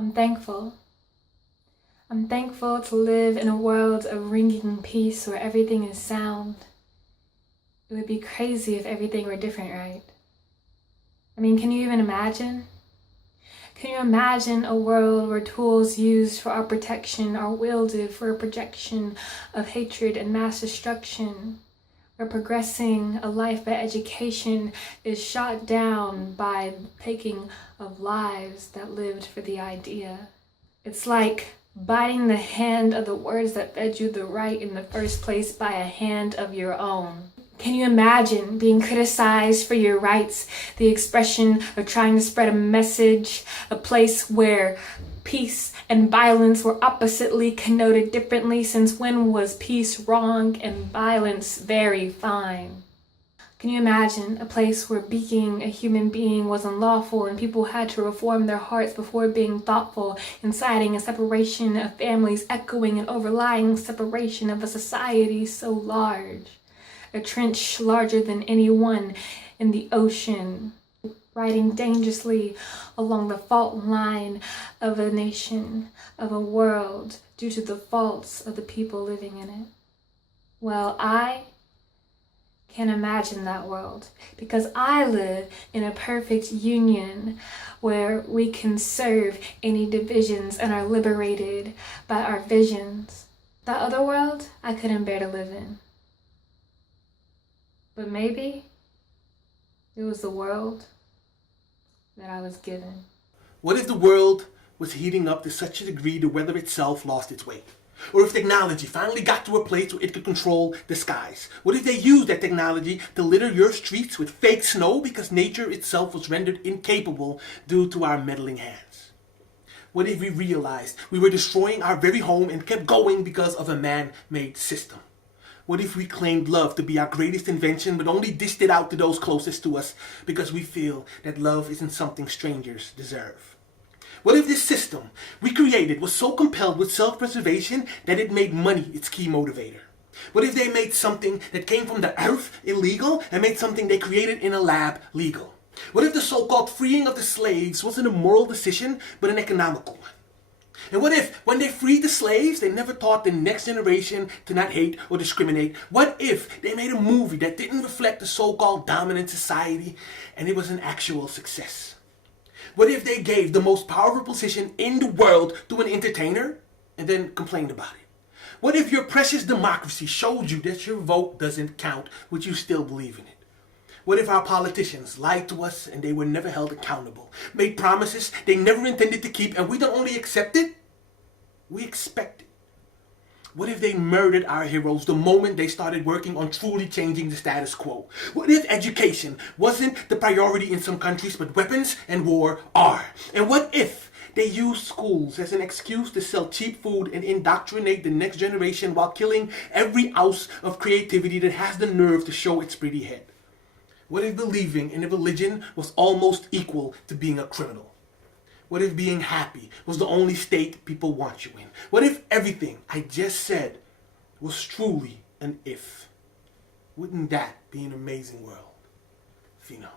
I'm thankful. I'm thankful to live in a world of ringing peace where everything is sound. It would be crazy if everything were different, right? I mean, can you even imagine? Can you imagine a world where tools used for our protection are wielded for a projection of hatred and mass destruction? Where progressing a life by education is shot down by the taking of lives that lived for the idea? It's like biting the hand of the words that fed you the right in the first place by a hand of your own. Can you imagine being criticized for your rights, the expression of trying to spread a message, a place where peace and violence were oppositely connoted differently, since when was peace wrong and violence very fine? Can you imagine a place where being a human being was unlawful and people had to reform their hearts before being thoughtful, inciting a separation of families, echoing an overlying separation of a society so large? A trench larger than any one in the ocean, riding dangerously along the fault line of a nation, of a world, due to the faults of the people living in it. Well, I can imagine that world because I live in a perfect union where we can serve any divisions and are liberated by our visions. That other world I couldn't bear to live in. But maybe it was the world that I was given. What if the world was heating up to such a degree the weather itself lost its way? Or if technology finally got to a place where it could control the skies? What if they used that technology to litter your streets with fake snow because nature itself was rendered incapable due to our meddling hands? What if we realized we were destroying our very home and kept going because of a man-made system? What if we claimed love to be our greatest invention but only dished it out to those closest to us because we feel that love isn't something strangers deserve? What if this system we created was so compelled with self-preservation that it made money its key motivator? What if they made something that came from the earth illegal and made something they created in a lab legal? What if the so-called freeing of the slaves wasn't a moral decision but an economical one? And what if, when they freed the slaves, they never taught the next generation to not hate or discriminate? What if they made a movie that didn't reflect the so-called dominant society and it was an actual success? What if they gave the most powerful position in the world to an entertainer and then complained about it? What if your precious democracy showed you that your vote doesn't count, but you still believe in it? What if our politicians lied to us and they were never held accountable, made promises they never intended to keep, and we don't only accept it, we expect it? What if they murdered our heroes the moment they started working on truly changing the status quo? What if education wasn't the priority in some countries, but weapons and war are? And what if they used schools as an excuse to sell cheap food and indoctrinate the next generation while killing every ounce of creativity that has the nerve to show its pretty head? What if believing in a religion was almost equal to being a criminal? What if being happy was the only state people want you in? What if everything I just said was truly an if? Wouldn't that be an amazing world? Fino.